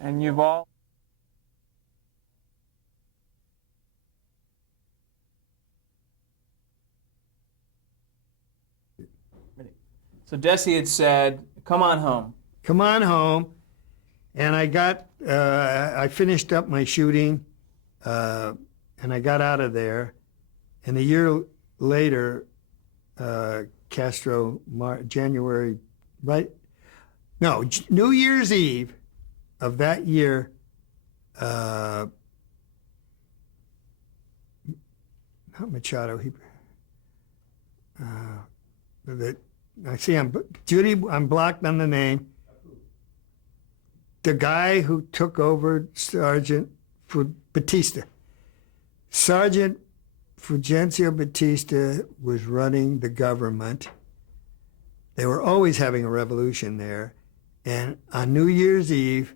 And you've all... So Desi had said, come on home. Come on home. And I finished up my shooting, and I got out of there. And a year later, January, right? No, New Year's Eve of that year, not Machado, Judy, I'm blocked on the name. The guy who took over Sergeant Batista. Sergeant Fulgencio Batista was running the government. They were always having a revolution there. And on New Year's Eve,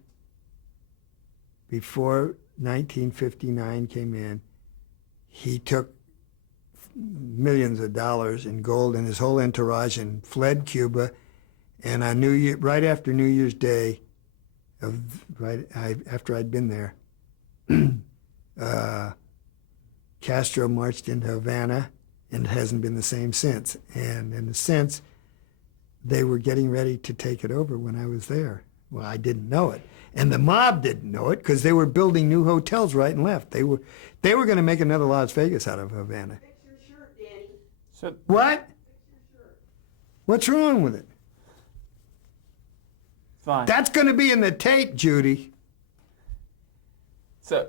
before 1959 came in, he took millions of dollars in gold and his whole entourage and fled Cuba. And on right after New Year's Day, after I'd been there, Castro marched into Havana, and it hasn't been the same since. And in a sense, they were getting ready to take it over when I was there. Well, I didn't know it. And the mob didn't know it because they were building new hotels right and left. They were going to make another Las Vegas out of Havana. Fix your shirt, Danny. So, What? Fix your shirt. What's wrong with it? fine. That's going to be in the tape, Judy. So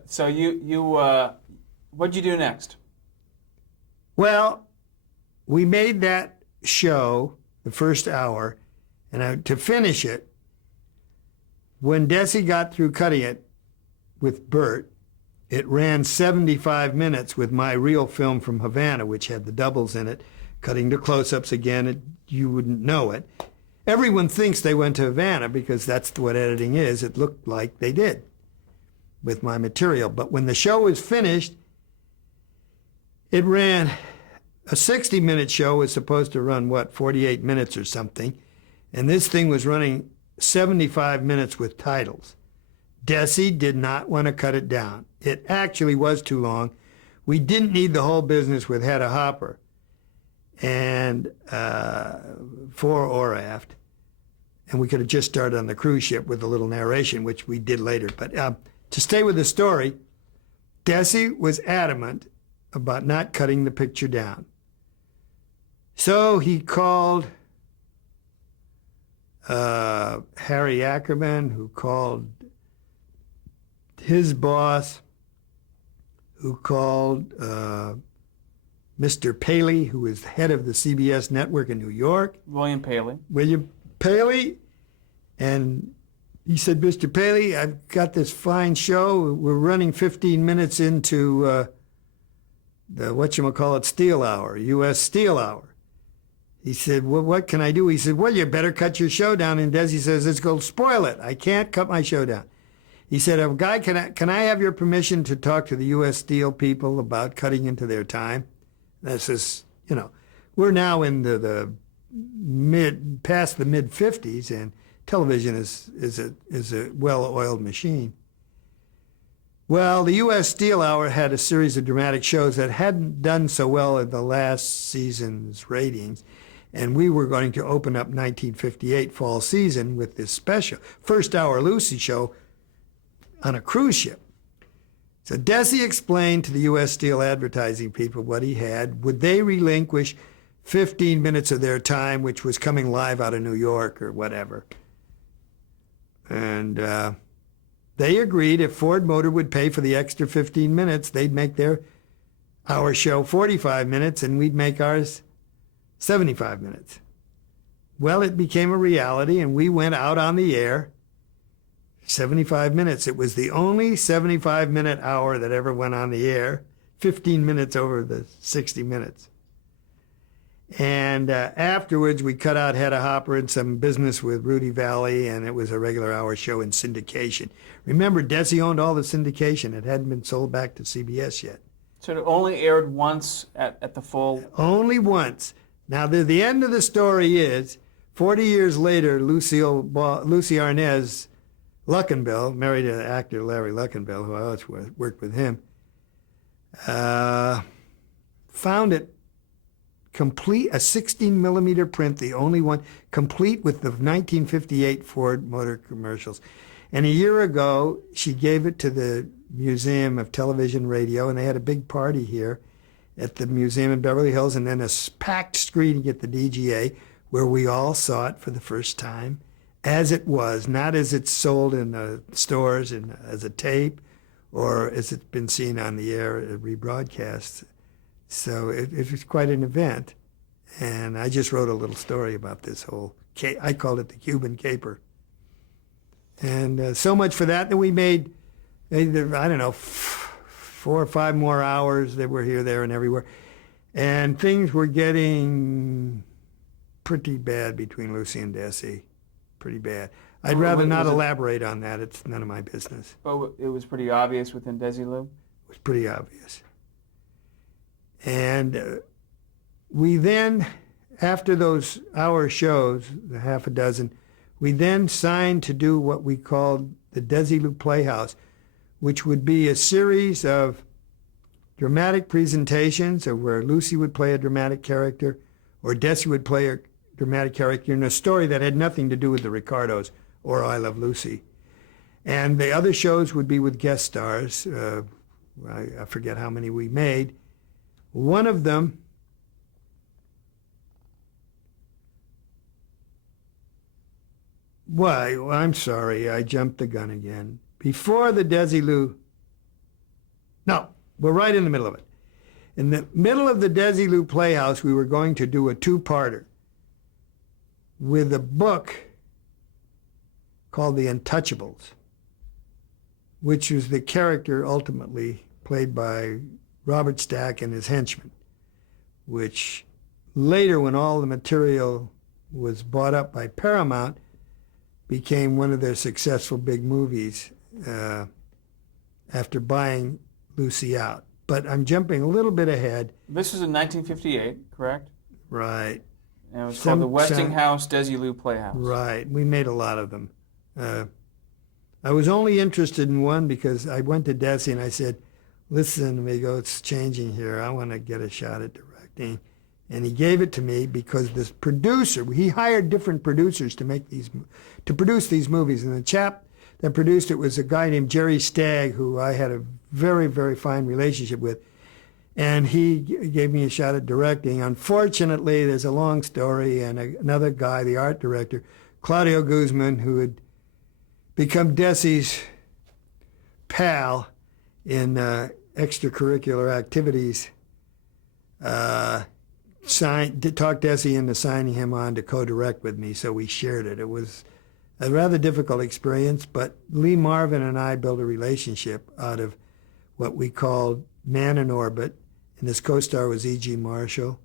what'd you do next? Well, we made that show, the first hour, and to finish it, when Desi got through cutting it with Bert, it ran 75 minutes with my real film from Havana, which had the doubles in it, cutting to close-ups again. You wouldn't know it. Everyone thinks they went to Havana because that's what editing is. It looked like they did with my material. But when the show was finished, it ran, a 60-minute show was supposed to run, 48 minutes or something. And this thing was running 75 minutes with titles. Desi did not want to cut it down. It actually was too long. We didn't need the whole business with Hedda Hopper and fore or aft. And we could have just started on the cruise ship with a little narration, which we did later. But to stay with the story, Desi was adamant about not cutting the picture down. So he called Harry Ackerman, who called his boss, who called Mr. Paley, who was head of the CBS network in New York. William Paley. William Paley. And he said, Mr. Paley, I've got this fine show. We're running 15 minutes into the whatchamacallit Steel Hour, U.S. Steel Hour. He said, well, what can I do? He said, well, you better cut your show down. And Desi says, it's going to spoil it. I can't cut my show down. He said, Guy, can I have your permission to talk to the U.S. Steel people about cutting into their time? This is, we're now in past the mid-50s, and television is a well-oiled machine. Well, the U.S. Steel Hour had a series of dramatic shows that hadn't done so well in the last season's ratings, and we were going to open up 1958 fall season with this special First Hour Lucy show on a cruise ship. So Desi explained to the U.S. Steel advertising people what he had. Would they relinquish 15 minutes of their time, which was coming live out of New York or whatever? And they agreed if Ford Motor would pay for the extra 15 minutes, they'd make our show 45 minutes and we'd make ours 75 minutes. Well, it became a reality and we went out on the air 75 minutes. It was the only 75-minute hour that ever went on the air, 15 minutes over the 60 minutes. And afterwards, we cut out Hedda Hopper and some business with Rudy Valley, and it was a regular hour show in syndication. Remember, Desi owned all the syndication. It hadn't been sold back to CBS yet. So it only aired once at the full... Only once. Now, the end of the story is, 40 years later, Lucy Arnaz Luckenbill, married to the actor Larry Luckenbill, who I always worked with him, found it complete, a 16 millimeter print, the only one, complete with the 1958 Ford Motor commercials. And a year ago, she gave it to the Museum of Television Radio, and they had a big party here at the museum in Beverly Hills, and then a packed screening at the DGA, where we all saw it for the first time, as it was, not as it's sold in the stores and as a tape, or as it's been seen on the air rebroadcast. So it was quite an event, and I just wrote a little story about this whole. I called it the Cuban Caper, and so much for that. Then we made, I don't know, 4 or 5 more hours that were here, there, and everywhere, and things were getting pretty bad between Lucy and Desi, pretty bad. I'd rather not elaborate on that. It's none of my business. But it was pretty obvious within Desilu? It was pretty obvious. And we then, after those hour shows, the half a dozen, we then signed to do what we called the Desilu Playhouse, which would be a series of dramatic presentations of where Lucy would play a dramatic character or Desi would play a dramatic character in a story that had nothing to do with the Ricardos or I Love Lucy. And the other shows would be with guest stars. I forget how many we made. One of them well, I'm sorry, I jumped the gun again. Before the Desilu, no, we're right in the middle of it. In the middle of the Desilu Playhouse, we were going to do a 2-parter with a book called The Untouchables, which was the character ultimately played by Robert Stack and his henchmen, which later, when all the material was bought up by Paramount, became one of their successful big movies after buying Lucy out. But I'm jumping a little bit ahead. This was in 1958, correct? Right. And it was called the Westinghouse Desilu Playhouse. Right. We made a lot of them. I was only interested in one because I went to Desi and I said, listen, amigo, it's changing here. I want to get a shot at directing. And he gave it to me because this producer, he hired different producers to produce these movies. And the chap that produced it was a guy named Jerry Stagg, who I had a very, very fine relationship with. And he gave me a shot at directing. Unfortunately, there's a long story, and another guy, the art director, Claudio Guzman, who had become Desi's pal in extracurricular activities, talked Desi into signing him on to co-direct with me, so we shared it. It was a rather difficult experience, but Lee Marvin and I built a relationship out of what we called Man in Orbit, and his co-star was E.G. Marshall,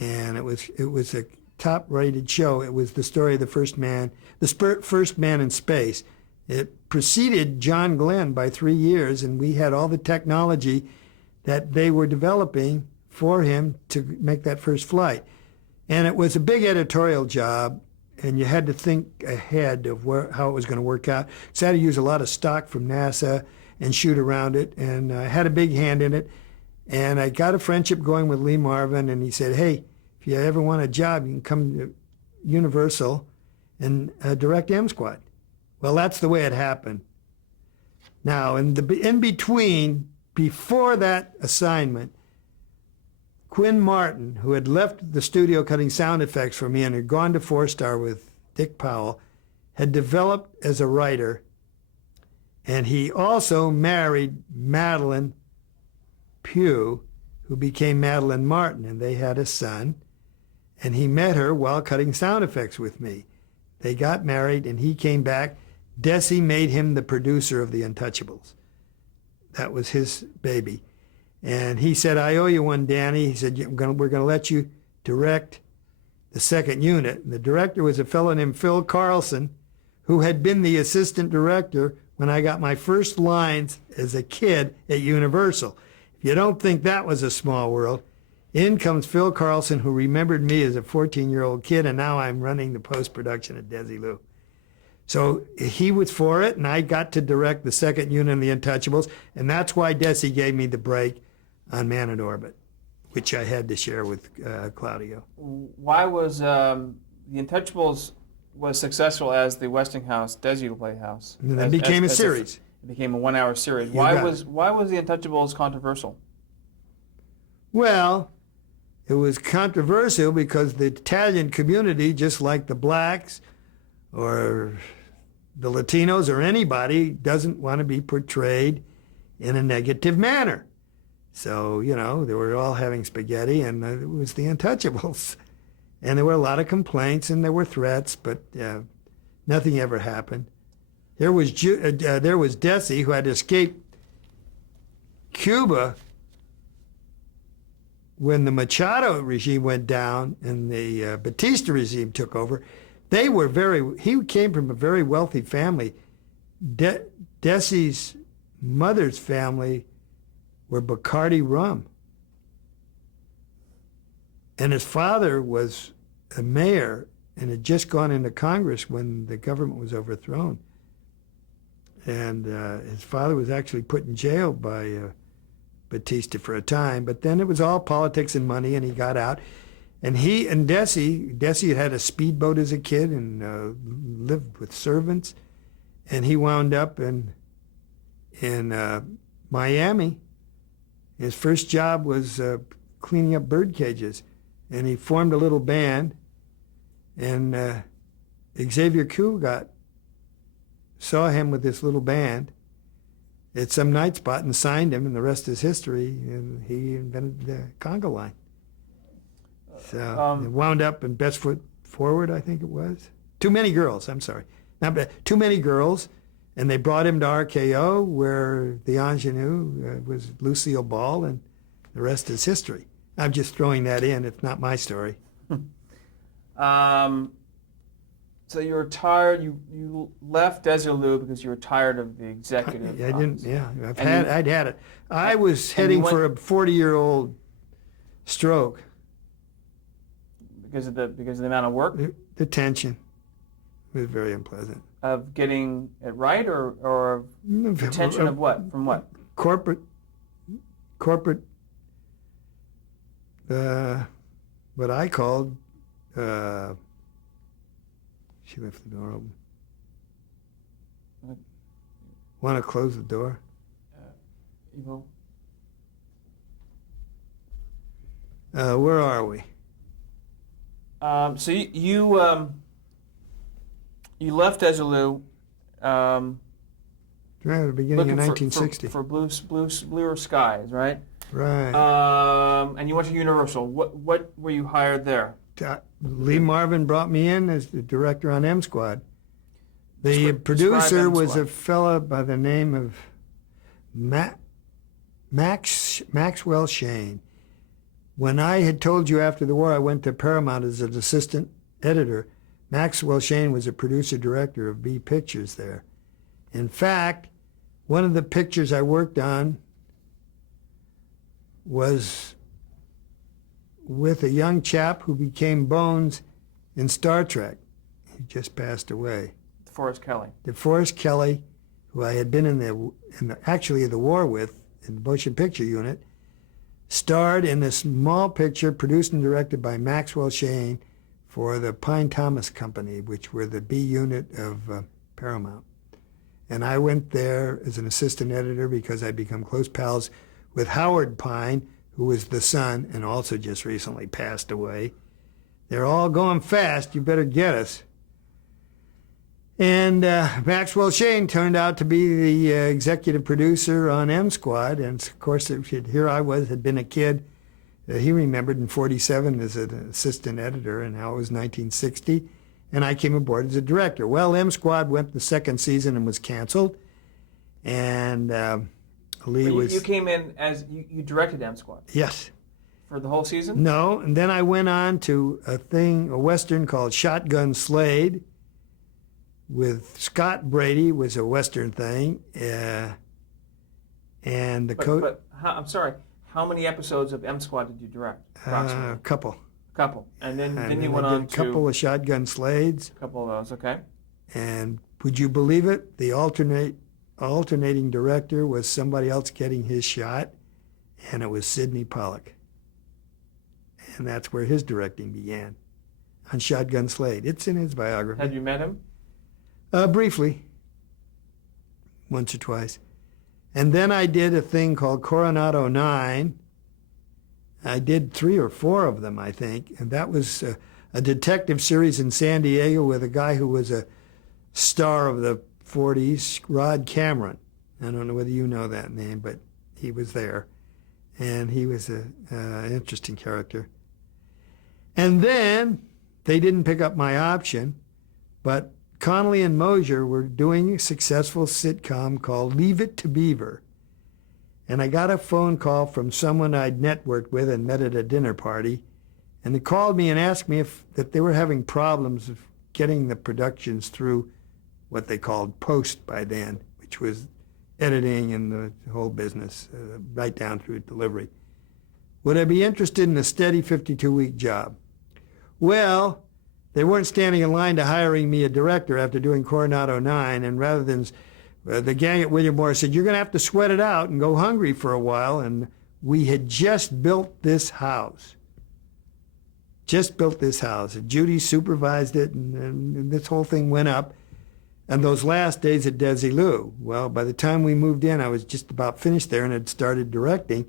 and it was a top-rated show. It was the story of the first man in space. It preceded John Glenn by 3 years, and we had all the technology that they were developing for him to make that first flight. And it was a big editorial job, and you had to think ahead of how it was going to work out. So I had to use a lot of stock from NASA and shoot around it, and I had a big hand in it. And I got a friendship going with Lee Marvin, and he said, hey, if you ever want a job, you can come to Universal and direct M Squad. Well, that's the way it happened. Now, in between, before that assignment, Quinn Martin, who had left the studio cutting sound effects for me and had gone to 4-Star with Dick Powell, had developed as a writer, and he also married Madeline Pugh, who became Madeline Martin, and they had a son, and he met her while cutting sound effects with me. They got married, and he came back. Desi made him the producer of The Untouchables. That was his baby. And he said, I owe you one, Danny. He said, we're going to let you direct the second unit. And the director was a fellow named Phil Carlson, who had been the assistant director when I got my first lines as a kid at Universal. If you don't think that was a small world, in comes Phil Carlson, who remembered me as a 14-year-old kid, and now I'm running the post-production at Desilu. So he was for it, and I got to direct the second unit of the Untouchables, and that's why Desi gave me the break on Man in Orbit, which I had to share with Claudio. Why was the Untouchables was successful as the Westinghouse Desi Playhouse? And then it became a series. It became a 1 hour series. You Why got was the Untouchables controversial? Well, it was controversial because the Italian community, just like the blacks or the Latinos or anybody, doesn't want to be portrayed in a negative manner. So, you know, they were all having spaghetti, and it was the Untouchables. And there were a lot of complaints, and there were threats, but nothing ever happened. There was Desi, who had escaped Cuba when the Machado regime went down and the Batista regime took over. He came from a very wealthy family. Desi's mother's family were Bacardi rum. And his father was a mayor and had just gone into Congress when the government was overthrown. And his father was actually put in jail by Batista for a time, but then it was all politics and money, and he got out. And he and Desi had a speedboat as a kid and lived with servants, and he wound up in Miami. His first job was cleaning up bird cages, and he formed a little band, and Xavier Cugat saw him with this little band at some night spot and signed him, and the rest is history, and he invented the conga line. So it wound up in Best Foot Forward, I think it was. Too Many Girls, I'm sorry. Too Many Girls, and they brought him to RKO, where the ingenue was Lucille Ball, and the rest is history. I'm just throwing that in. It's not my story. So you were tired. You left Desilu because you were tired of the executive. I didn't. Yeah, And I'd had it. I was heading for a 40-year-old stroke. Because of the amount of work The tension was very unpleasant. of getting it right, or the tension of what? From what? Corporate. What I called. She left the door open. What? Want to close the door? Evil. Where are we? So you left Desilu. Right at the beginning of 1960. For bluer skies, right? Right. And you went to Universal. What were you hired there? Lee Marvin brought me in as the director on M Squad. The Describe producer M was Squad. a fella by the name of Maxwell Shane. When I had told you after the war I went to Paramount as an assistant editor, Maxwell Shane was a producer-director of B Pictures there. In fact, one of the pictures I worked on was with a young chap who became Bones in Star Trek. He just passed away. DeForest Kelley. DeForest Kelley, who I had been in the war with in the Motion Picture Unit, starred in a small picture produced and directed by Maxwell Shane for the Pine Thomas Company, which were the B unit of Paramount. And I went there as an assistant editor because I'd become close pals with Howard Pine, who was the son and also just recently passed away. They're all going fast. You better get us. And Maxwell Shane turned out to be the executive producer on M Squad. And of course, here I was, had been a kid. He remembered in 47 as an assistant editor, and now it was 1960. And I came aboard as a director. Well, M Squad went the second season and was canceled. And Lee was... You came in as, you directed M Squad Yes. for the whole season? No, and then I went on to a Western called Shotgun Slade with Scott Brady, was a Western thing. And But I'm sorry, how many episodes of M Squad did you direct? Approximately? a couple. Couple. And then And you I went did on a couple to of Shotgun Slades a couple of those, okay? and Would you believe it? The alternating director was somebody else getting his shot, and it was Sidney Pollack. And that's where his directing began, on Shotgun Slade. It's in his biography. Had you met him? Briefly, once or twice. And then I did a thing called Coronado 9. I did 3 or 4 of them, I think. And that was a detective series in San Diego with a guy who was a star of the 40s, Rod Cameron. I don't know whether you know that name, but he was there. And he was an interesting character. And then they didn't pick up my option, but Connolly and Mosier were doing a successful sitcom called Leave It to Beaver. And I got a phone call from someone I'd networked with and met at a dinner party. And they called me and asked me that they were having problems of getting the productions through what they called post by then, which was editing and the whole business, right down through delivery. Would I be interested in a steady 52-week job? Well, they weren't standing in line to hiring me a director after doing Coronado 9, and rather than the gang at William Morris said, you're going to have to sweat it out and go hungry for a while, and we had just built this house. Just built this house. And Judy supervised it, and this whole thing went up. And those last days at Desilu, well, by the time we moved in, I was just about finished there and had started directing.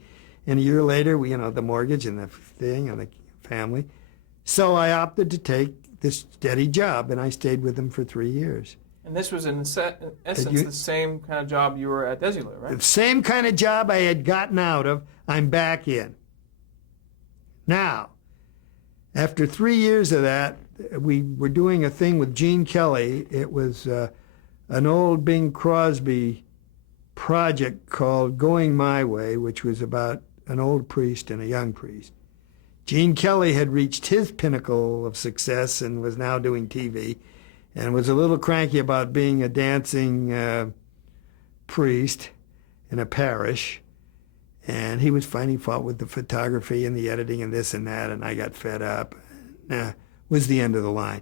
And a year later, the mortgage and the thing and the family. So I opted to take this steady job, and I stayed with them for 3 years. And this was, in essence, the same kind of job you were at Desilu, right? The same kind of job I had gotten out of, I'm back in. Now, after 3 years of that, we were doing a thing with Gene Kelly. It was an old Bing Crosby project called Going My Way, which was about an old priest and a young priest. Gene Kelly had reached his pinnacle of success and was now doing TV, and was a little cranky about being a dancing priest in a parish. And he was finding fault with the photography and the editing and this and that, and I got fed up. Was the end of the line.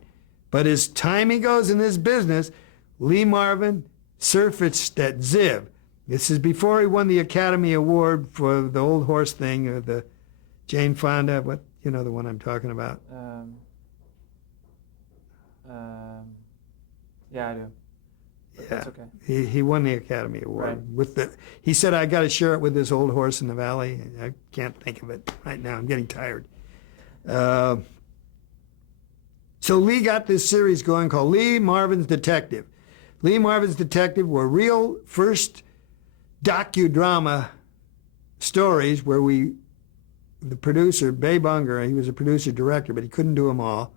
But as timing goes in this business, Lee Marvin surfaced at Ziv. This is before he won the Academy Award for the old horse thing, or the Jane Fonda, the one I'm talking about. Yeah, I do. But Yeah, that's okay. he won the Academy Award. Right. He said, I got to share it with this old horse in the valley. I can't think of it right now. I'm getting tired. So Lee got this series going called Lee Marvin's Detective. Lee Marvin's Detective were real first docudrama stories where the producer, Babe Unger, he was a producer-director, but he couldn't do them all,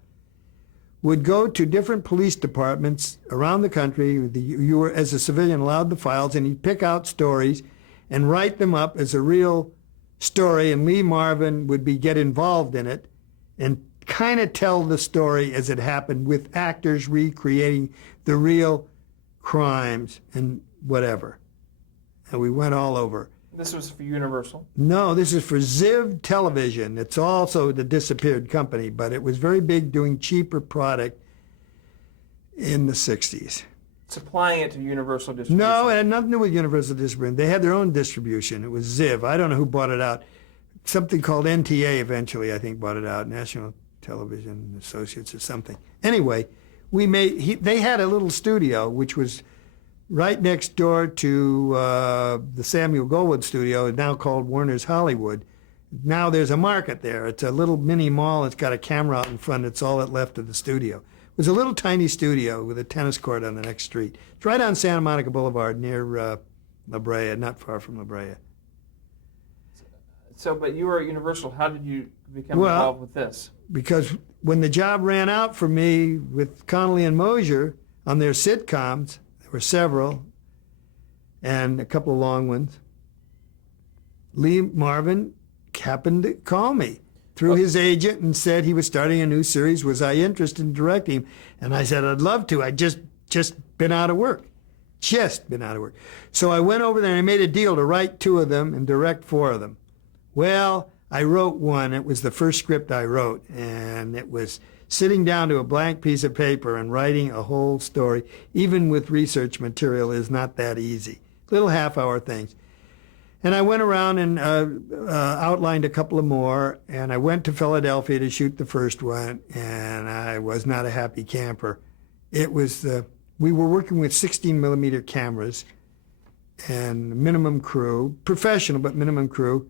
would go to different police departments around the country. You were, as a civilian, allowed the files, and he'd pick out stories and write them up as a real story, and Lee Marvin would get involved in it and kind of tell the story as it happened, with actors recreating the real crimes and whatever. And we went all over. This was for Universal. No, this is for Ziv Television. It's also the disappeared company, but it was very big doing cheaper product in the 60s. Supplying it to Universal distribution. No, it had nothing to do with Universal Distribution. They had their own distribution. It was Ziv. I don't know who bought it out. Something called NTA eventually, I think, bought it out. National Television Associates or something. Anyway, they had a little studio, which was right next door to the Samuel Goldwyn studio, now called Warner's Hollywood. Now there's a market there. It's a little mini mall. It's got a camera out in front. It's all that left of the studio. It was a little tiny studio with a tennis court on the next street. It's right on Santa Monica Boulevard near La Brea, not far from La Brea. So, but you were at Universal. How did you become involved with this? Because when the job ran out for me with Connolly and Mosier on their sitcoms, there were several, and a couple of long ones, Lee Marvin happened to call me through his agent and said he was starting a new series. Was I interested in directing? And I said, I'd love to. I'd just been out of work. Just been out of work. So I went over there and I made a deal to write 2 of them and direct 4 of them. Well, I wrote one. It was the first script I wrote, and it was sitting down to a blank piece of paper and writing a whole story, even with research material, is not that easy. Little half-hour things. And I went around and outlined a couple of more, and I went to Philadelphia to shoot the first one, and I was not a happy camper. It was we were working with 16 millimeter cameras and minimum crew, professional but minimum crew.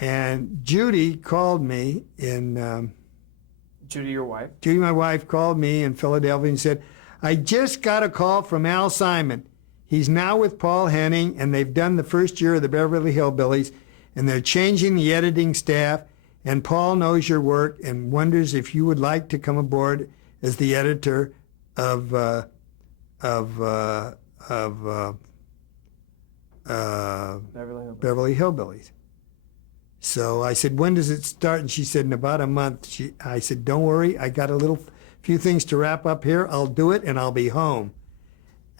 And Judy called me Judy, your wife? Judy, my wife, called me in Philadelphia and said, I just got a call from Al Simon. He's now with Paul Henning, and they've done the first year of the Beverly Hillbillies, and they're changing the editing staff, and Paul knows your work and wonders if you would like to come aboard as the editor of Beverly Hillbillies. So I said, when does it start? And she said, in about a month. I said, don't worry, I got a few things to wrap up here. I'll do it, and I'll be home.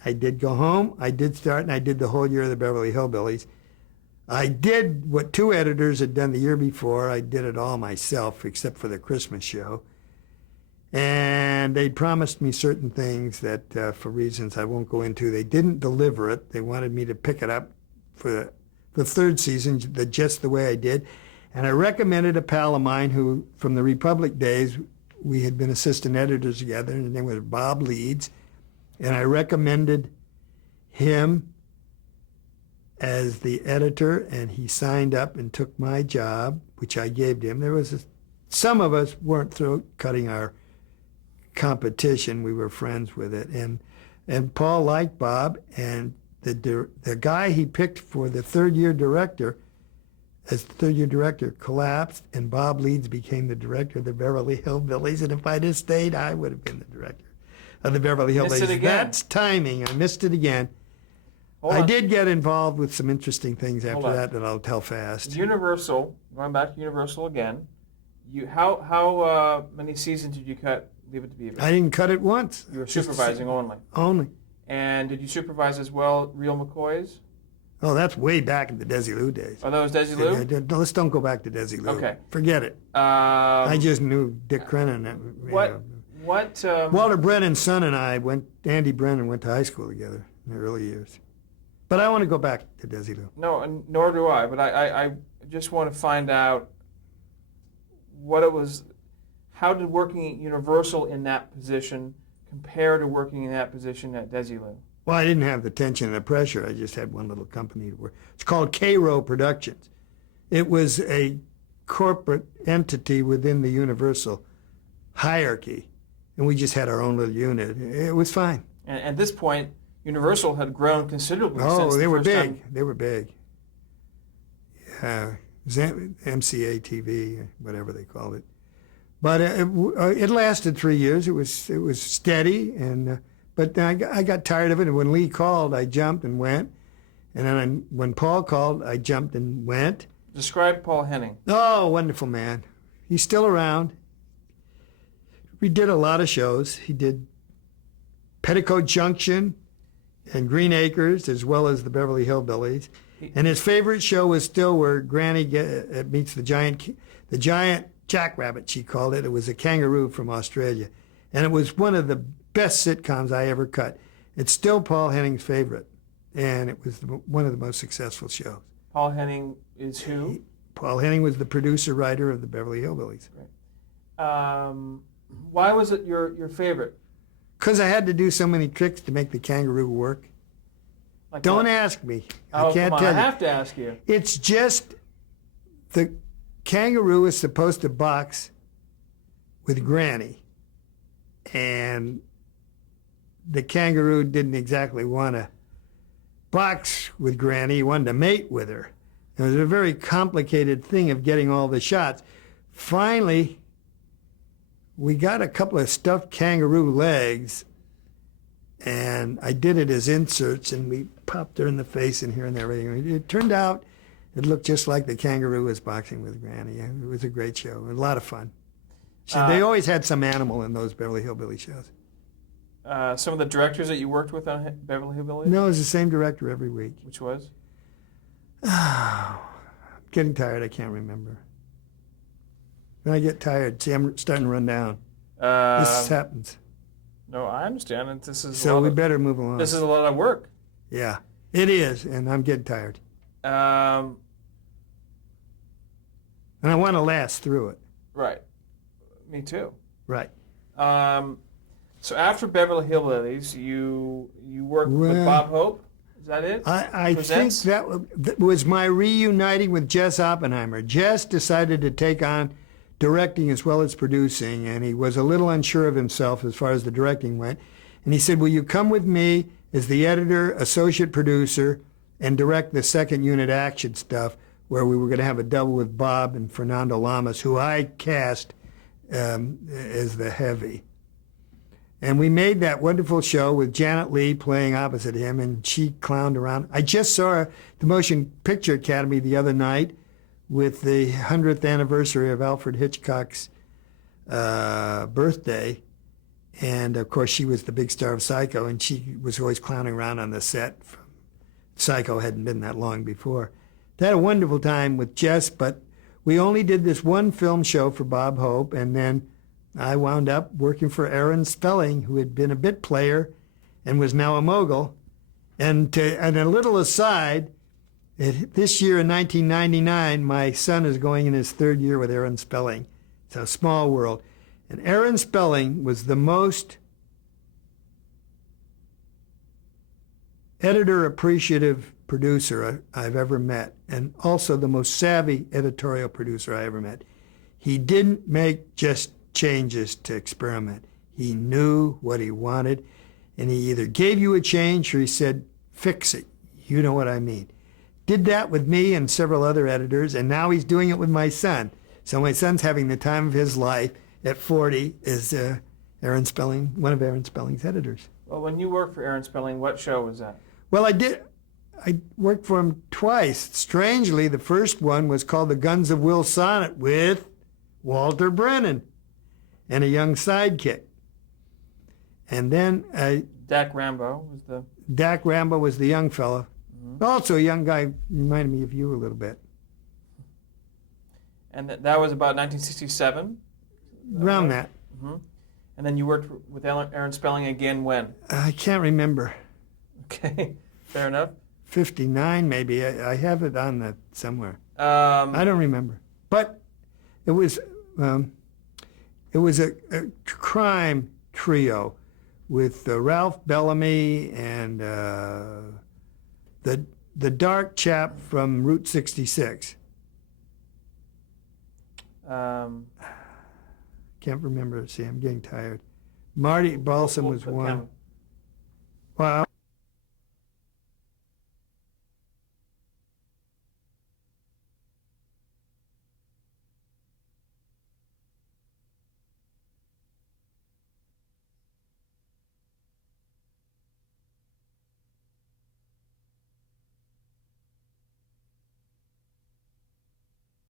I did go home. I did start, and I did the whole year of the Beverly Hillbillies. I did what 2 editors had done the year before. I did it all myself, except for the Christmas show. And they promised me certain things that, for reasons I won't go into, they didn't deliver it. They wanted me to pick it up for the 3rd season, just the way I did. And I recommended a pal of mine who, from the Republic days, we had been assistant editors together, and his name was Bob Leeds. And I recommended him as the editor, and he signed up and took my job, which I gave to him. Some of us weren't throat cutting our competition. We were friends with it. And Paul liked Bob, and the guy he picked for the 3rd year director, as the 3rd year director, collapsed, and Bob Leeds became the director of the Beverly Hillbillies. And if I'd have stayed, I would have been the director of the Beverly Hillbillies. Missed it again. That's timing. I missed it again. I did get involved with some interesting things after that I'll tell fast. Universal, going back to Universal again, how many seasons did you cut Leave It to Beaver? I didn't cut it once. You were supervising only. Only. And did you supervise as well Real McCoys? Oh, that's way back in the Desilu days. Are those Desilu? Yeah, let's don't go back to Desilu. Okay. Forget it. I just knew Dick Crennan. Walter Brennan's son and Andy Brennan went to high school together in the early years. But I want to go back to Desilu. No, and nor do I. But I just want to find out what it was. How did working at Universal in that position compare to working in that position at Desilu? Well, I didn't have the tension and the pressure. I just had one little company to work. It's called K-Row Productions. It was a corporate entity within the Universal hierarchy, and we just had our own little unit. It was fine. And at this point, Universal had grown considerably since Oh, they the were first big. time. They were big. Yeah, MCA TV, whatever they called it. But it lasted 3 years. It was steady, but then I got tired of it. And when Lee called, I jumped and went. And then when Paul called, I jumped and went. Describe Paul Henning. Oh, wonderful man. He's still around. We did a lot of shows. He did Petticoat Junction and Green Acres, as well as the Beverly Hillbillies. And his favorite show was still where Granny meets the giant jackrabbit, she called it. It was a kangaroo from Australia. And it was one of the best sitcoms I ever cut. It's still Paul Henning's favorite. And it was one of the most successful shows. Paul Henning is who? Paul Henning was the producer-writer of the Beverly Hillbillies. Right. Why was it your favorite? Because I had to do so many tricks to make the kangaroo work. Like Don't what? ask me. Oh, I can't come on, tell I you. have to ask you. It's just the kangaroo is supposed to box with Granny. And the kangaroo didn't exactly want to box with Granny. He wanted to mate with her. It was a very complicated thing of getting all the shots. Finally, we got a couple of stuffed kangaroo legs, and I did it as inserts, and we popped her in the face and here and there. It turned out it looked just like the kangaroo was boxing with Granny. It was a great show, a lot of fun. So they always had some animal in those Beverly Hillbilly shows. Some of the directors that you worked with on Beverly Hillbillies? No, it was the same director every week. Which was? Getting tired, I can't remember. When I get tired, see, I'm starting to run down. This happens. No, I understand. And this is So we better move along. this is a lot of work. Yeah, it is, and I'm getting tired. Um, And I want to last through it. right. Me too. Right. So after Beverly Hillbillies, you worked with Well, Bob Hope. Is that it? I think Presents? that was my reuniting with Jess Oppenheimer. Jess decided to take on directing as well as producing, and he was a little unsure of himself as far as the directing went. And he said, will you come with me as the editor, associate producer, and direct the second unit action stuff, where we were going to have a double with Bob and Fernando Lamas, who I cast as the heavy. And we made that wonderful show with Janet Leigh playing opposite him, and she clowned around. I just saw her at the Motion Picture Academy the other night with the 100th anniversary of Alfred Hitchcock's birthday. And, of course, she was the big star of Psycho, and she was always clowning around on the set. Psycho hadn't been that long before. They had a wonderful time with Jess, but we only did this one film show for Bob Hope, and then I wound up working for Aaron Spelling, who had been a bit player and was now a mogul. And a little aside, this year in 1999, my son is going in his third year with Aaron Spelling. It's a small world. And Aaron Spelling was the most editor-appreciative producer I've ever met, and also the most savvy editorial producer I ever met. He didn't make just changes to experiment. He knew what he wanted, and he either gave you a change or he said, fix it. You know what I mean. Did that with me and several other editors, and now he's doing it with my son. So my son's having the time of his life at 40 as Aaron Spelling, one of Aaron Spelling's editors. Well, when you worked for Aaron Spelling, what show was that? Well, I worked for him twice. Strangely, the first one was called The Guns of Will Sonnet with Walter Brennan and a young sidekick. And then Dak Rambo was the... Dak Rambo was the young fellow. Mm-hmm. Also a young guy, reminded me of you a little bit. And that was about 1967? Around that. Mm-hmm. And then you worked with Aaron Spelling again when? I can't remember. Okay, fair enough. 59 maybe. I have it on that somewhere. I don't remember. But it was a crime trio with Ralph Bellamy and the dark chap from Route 66. Can't remember. See, I'm getting tired. Marty Balsam was one. Well,